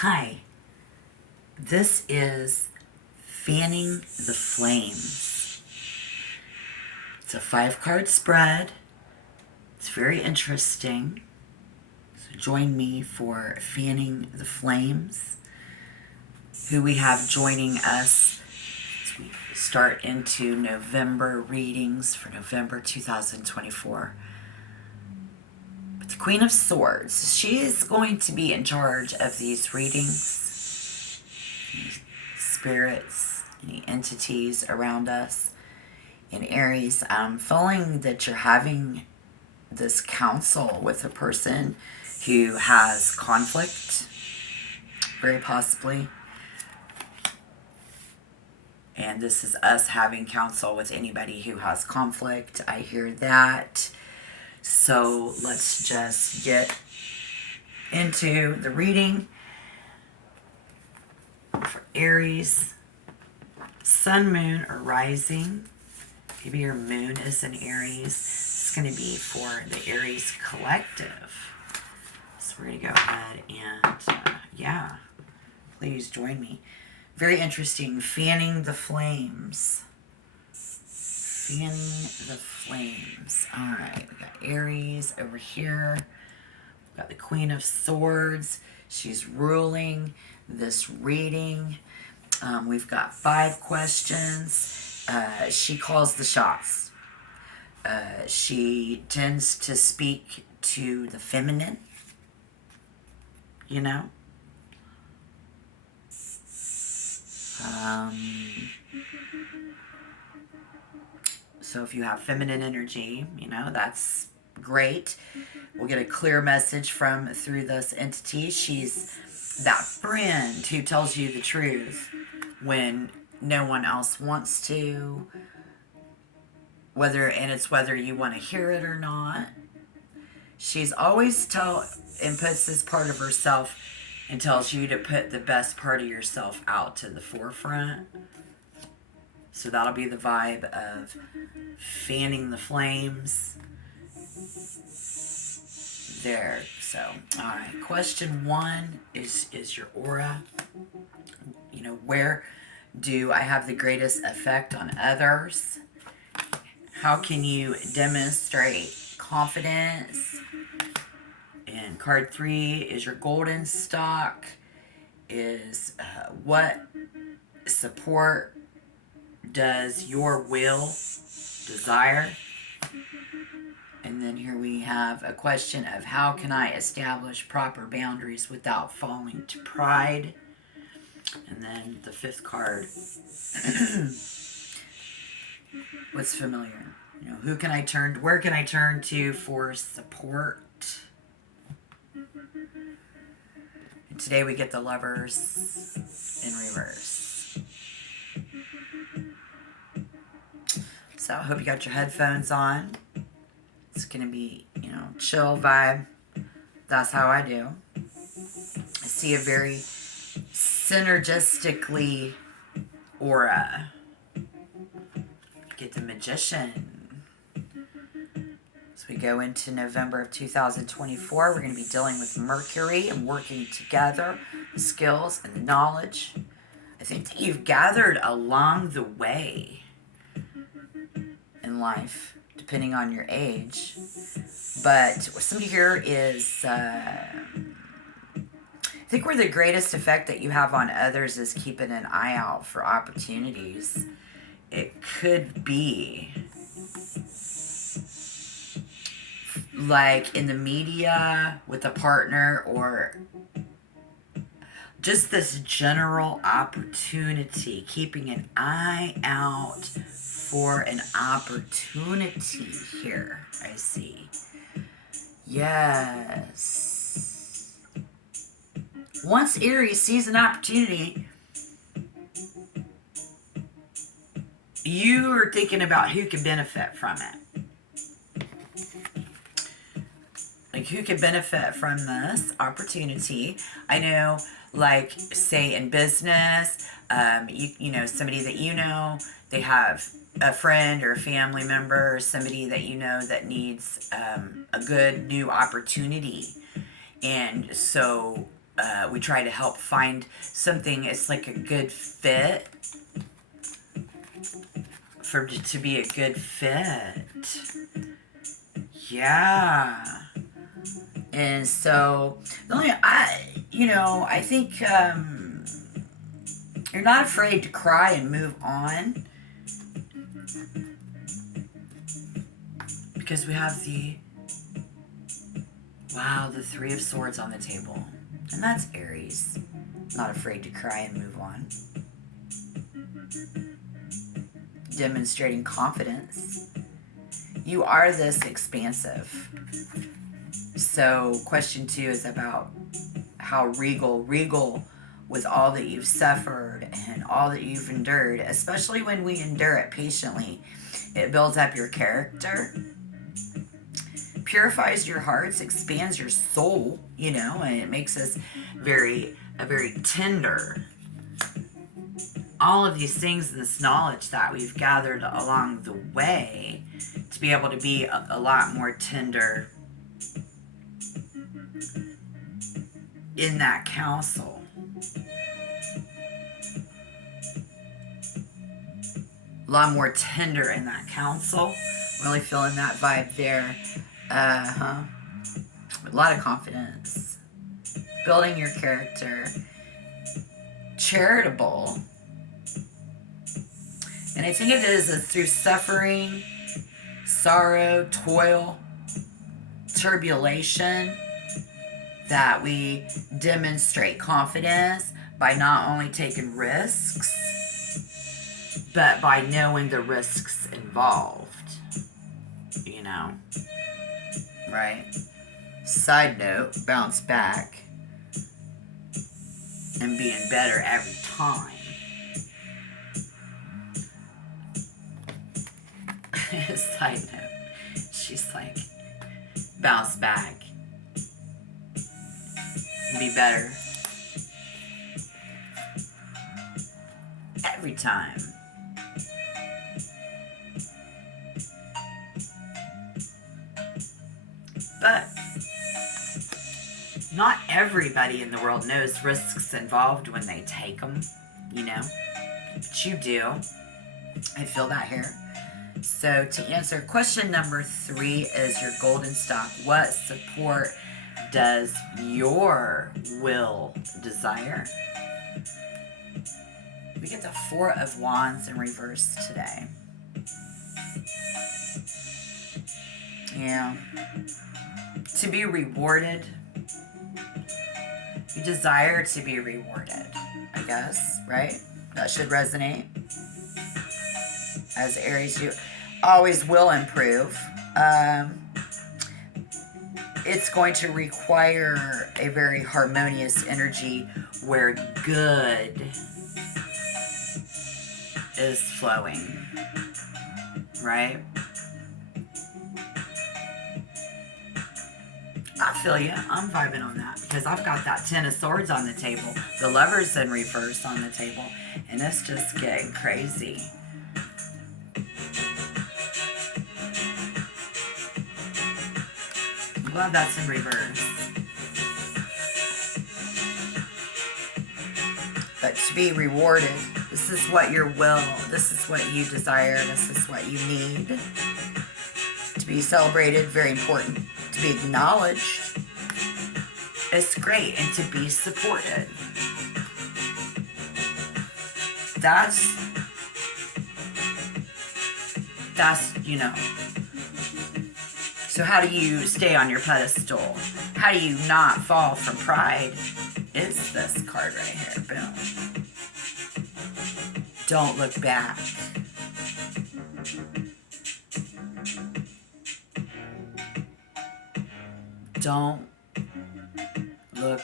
Hi, this is Fanning the Flames. It's a 5-card spread. It's very interesting. So join me for Fanning the Flames, who we have joining us as we start into November readings for November 2024. But the Queen of Swords, she is going to be in charge of these readings. Spirits, any entities around us. In Aries, I'm feeling that you're having this counsel with a person who has conflict, very possibly. And this is us having counsel with anybody who has conflict. I hear that. So let's just get into the reading for Aries. Sun, moon, or rising. Maybe your moon is in Aries. It's going to be for the Aries collective. So we're going to go ahead and, please join me. Very interesting. Fanning the flames. Fanning the flames. All right. We got Aries over here. We've got the Queen of Swords. She's ruling this reading. We've got 5 questions. She calls the shots. She tends to speak to the feminine, you know. So if you have feminine energy, you know, that's great. We'll get a clear message through this entity. She's that friend who tells you the truth when no one else wants to, whether you want to hear it or not. She's always puts this part of herself and tells you to put the best part of yourself out to the forefront. So that'll be the vibe of fanning the flames there. So, all right. Question 1 is your aura. You know, where do I have the greatest effect on others? How can you demonstrate confidence? And card 3 is your golden stock. Is what support does your will desire? And then here we have a question of how can I establish proper boundaries without falling to pride? And then the 5th card. What's familiar? You know, where can I turn to for support? And today we get the Lovers in reverse. So I hope you got your headphones on. It's going to be, you know, chill vibe. That's how I do. I see a very synergistically aura. Get the Magician. As we go into November of 2024, we're going to be dealing with Mercury and working together, the skills and the knowledge. I think that you've gathered along the way in life, depending on your age. But somebody here is, I think where the greatest effect that you have on others is keeping an eye out for opportunities. It could be like in the media with a partner, or just this general opportunity, keeping an eye out for an opportunity here. I see. Yes. Once Aries sees an opportunity, you are thinking about who can benefit from it. Like, who can benefit from this opportunity? I know, like, say in business, you know, somebody that you know, they have a friend or a family member or somebody that you know that needs a good new opportunity. And so we try to help find something. It's like a good fit to be a good fit. Yeah. And so I think you're not afraid to cry and move on, because we have the Three of Swords on the table. And that's Aries. Not afraid to cry and move on. Demonstrating confidence. You are this expansive. So question 2 is about how regal with all that you've suffered and all that you've endured, especially when we endure it patiently. It builds up your character, purifies your hearts, expands your soul, and it makes us very tender. All of these things and this knowledge that we've gathered along the way to be able to be a lot more tender in that council. A lot more tender in that council. Really feeling that vibe there. A lot of confidence. Building your character. Charitable. And I think it is through suffering, sorrow, toil, turbulation, that we demonstrate confidence by not only taking risks, but by knowing the risks involved. Right? Side note, bounce back and being better every time. Side note, she's like, bounce back and be better every time. But not everybody in the world knows risks involved when they take them, But you do. I feel that here. So to answer question number 3 is your golden stock. What support does your will desire? We get the 4 of Wands in reverse today. Yeah. To be rewarded. You desire to be rewarded, I guess, right? That should resonate. As Aries, you always will improve. It's going to require a very harmonious energy where good is flowing, right? I feel you. I'm vibing on that because I've got that 10 of Swords on the table. The Lovers in reverse on the table. And it's just getting crazy. I'm glad that's in reverse. But to be rewarded, this is what your will, this is what you desire, this is what you need. To be celebrated, very important. To be acknowledged, it's great. And to be supported. That's, So how do you stay on your pedestal? How do you not fall from pride? It's this card right here. Boom. Don't look back. Don't look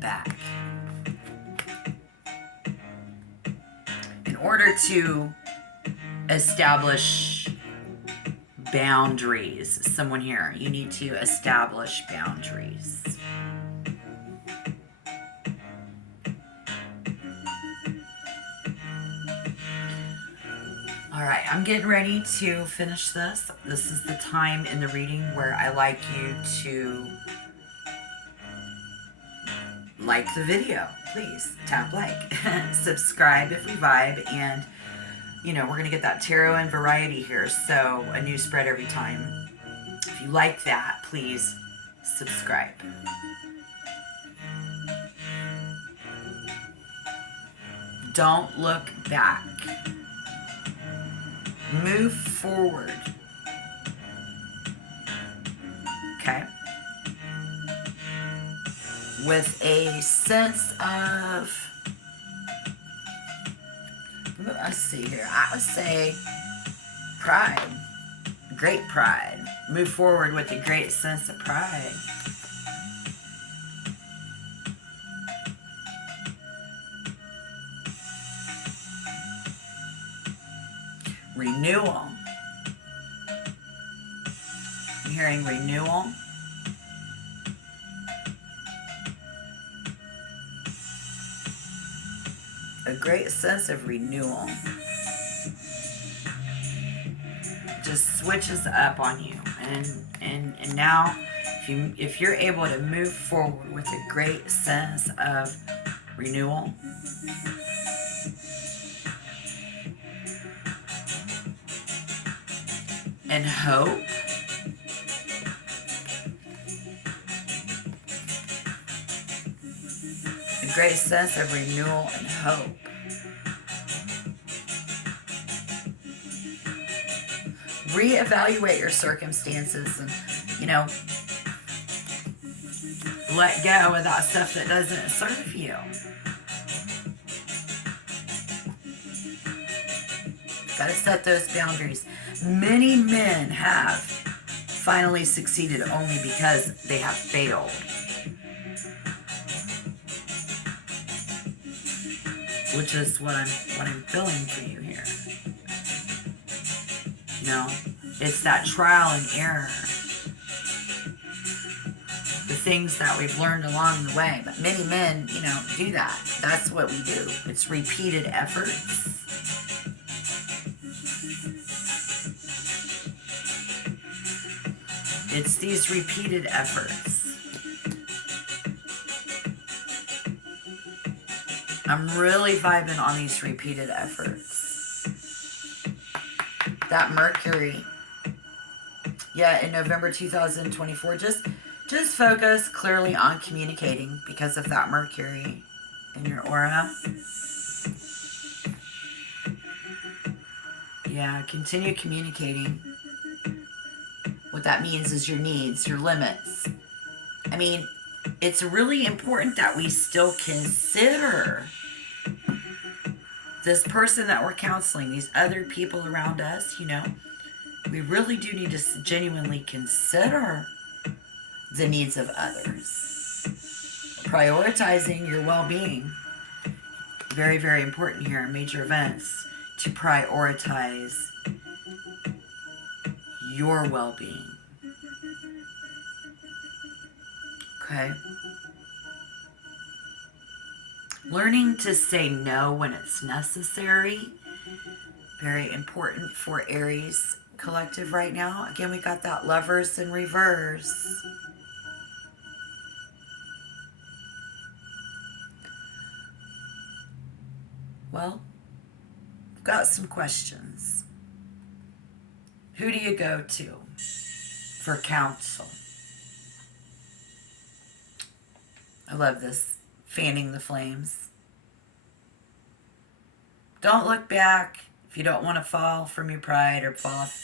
back. In order to establish boundaries, someone here, you need to establish boundaries. All right, I'm getting ready to finish this. This is the time in the reading where I like you to like the video. Please tap like. Subscribe if we vibe. And, you know, we're going to get that tarot and variety here. So a new spread every time. If you like that, please subscribe. Don't look back. Move forward. Okay? With a sense of, let's see here, I would say pride. Great pride. Move forward with a great sense of pride. Renewal. I'm hearing renewal. A great sense of renewal. Just switches up on you. And now if you're able to move forward with a great sense of renewal, and hope, a great sense of renewal and hope. Reevaluate your circumstances and, you know, let go of that stuff that doesn't serve you. Got to set those boundaries. Many men have finally succeeded only because they have failed. Which is what I'm feeling for you here. You know, it's that trial and error. The things that we've learned along the way. But many men, you know, do that. That's what we do. It's repeated efforts. It's these repeated efforts. I'm really vibing on these repeated efforts. That Mercury, yeah, in November 2024, just focus clearly on communicating because of that Mercury in your aura. Yeah, continue communicating. What that means is your needs, your limits. I mean, it's really important that we still consider this person that we're counseling, these other people around us, you know. We really do need to genuinely consider the needs of others. Prioritizing your well-being. Very, very important here in major events to prioritize your well-being. Okay? Learning to say no when it's necessary. Very important for Aries collective right now. Again, we got that Lovers in reverse. Well, I've got some questions. Who do you go to for counsel? I love this. Fanning the flames. Don't look back if you don't want to fall from your pride or fall off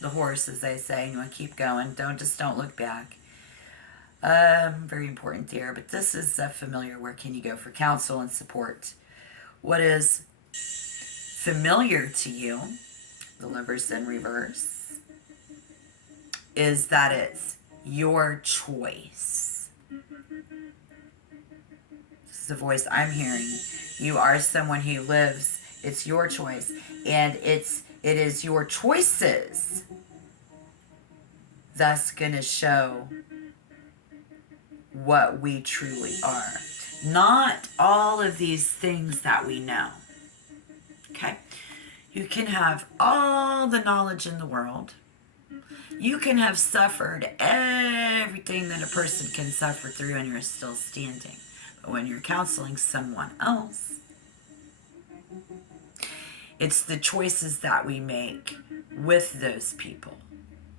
the horse, as they say, and you want to keep going. Don't look back. Very important there. But this is familiar. Where can you go for counsel and support? What is familiar to you, the Lovers in reverse, is that it's your choice. This is the voice I'm hearing. You are someone who lives. It's your choice, and it is your choices that's going to show what we truly are. Not all of these things that we know. Okay? You can have all the knowledge in the world, You can have suffered everything that a person can suffer through and you're still standing. But when you're counseling someone else, it's the choices that we make with those people,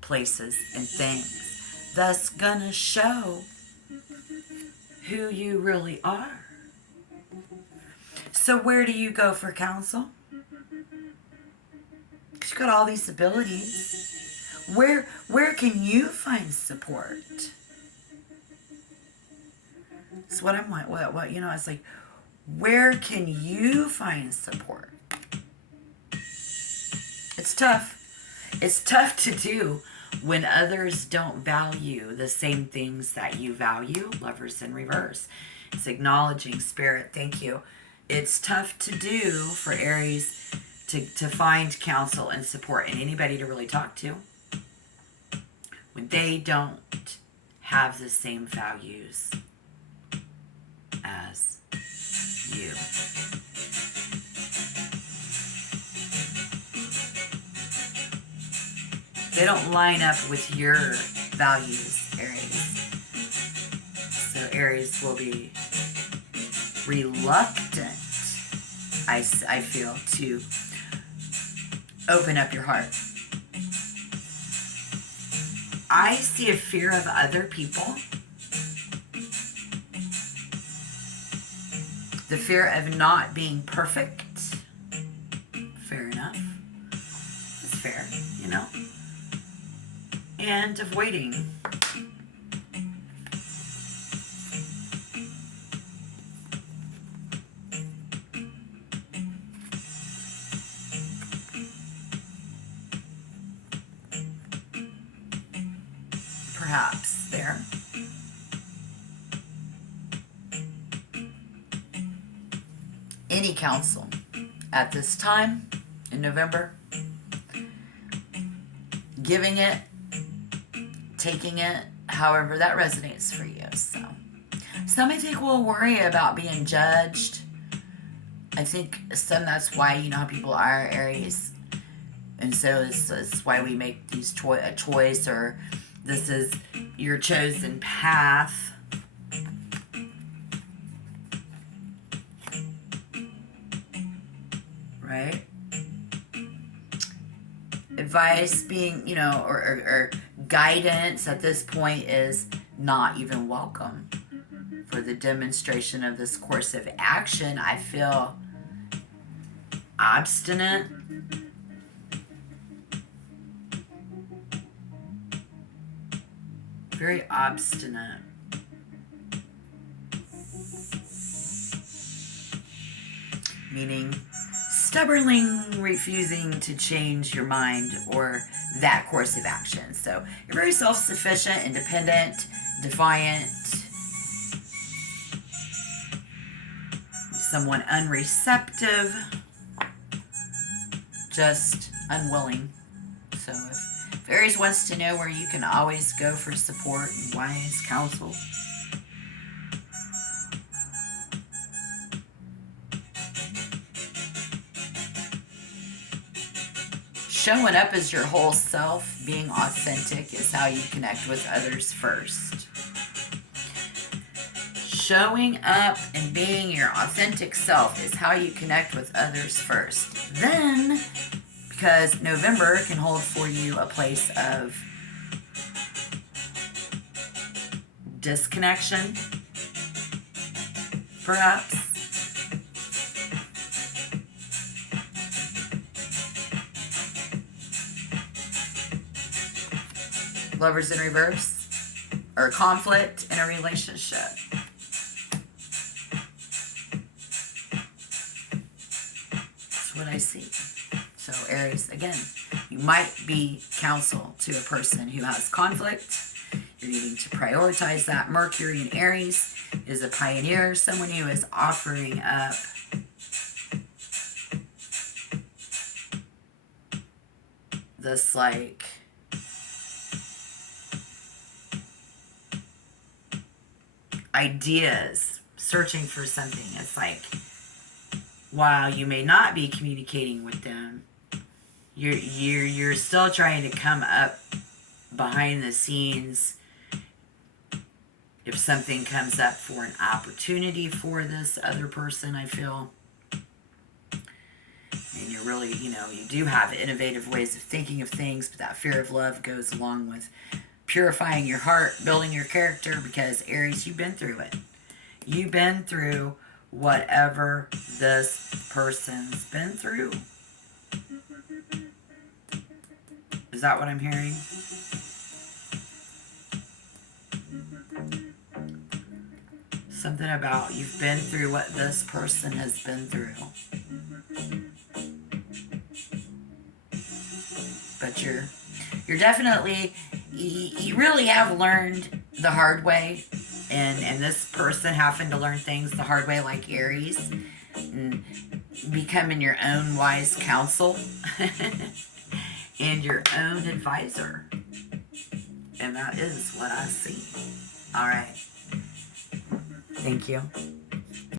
places, and things that's gonna show who you really are. So where do you go for counsel? Because you've got all these abilities. Where can you find support? That's what I'm like. What it's like, where can you find support? It's tough. It's tough to do when others don't value the same things that you value. Lovers in reverse. It's acknowledging spirit. Thank you. It's tough to do for Aries to find counsel and support and anybody to really talk to when they don't have the same values as you. They don't line up with your values, Aries. So Aries will be reluctant, I feel, to open up your heart. I see a fear of other people. The fear of not being perfect. Fair enough. It's fair, you know. And of waiting. Perhaps there. Any counsel at this time in November, giving it, taking it, however that resonates for you. So some I think will worry about being judged. I think some that's why, you know how people are, Aries. And so it's why we make these a choice, or this is your chosen path. Right? Advice being, you know, or guidance at this point is not even welcome. For the demonstration of this course of action, I feel obstinate. Very obstinate. Meaning stubbornly refusing to change your mind or that course of action. So you're very self-sufficient, independent, defiant, someone unreceptive, just unwilling. So if Aries wants to know where you can always go for support and wise counsel, showing up as your whole self, being authentic, is how you connect with others first. Showing up and being your authentic self is how you connect with others first. Then, because November can hold for you a place of disconnection, perhaps. Lovers in reverse, or conflict in a relationship. That's what I see. So Aries, again, you might be counsel to a person who has conflict. You're needing to prioritize that. Mercury in Aries is a pioneer, someone who is offering up this, like, ideas, searching for something. It's like, while you may not be communicating with them, you're still trying to come up behind the scenes, if something comes up for an opportunity for this other person, I feel, and you're really, you do have innovative ways of thinking of things, but that fear of love goes along with purifying your heart, building your character, because Aries, you've been through it. You've been through whatever this person's been through. Is that what I'm hearing? Something about you've been through what this person has been through. But you're definitely, you really have learned the hard way, and this person having to learn things the hard way, like Aries, and becoming your own wise counsel and your own advisor. And that is what I see. All right. Thank you.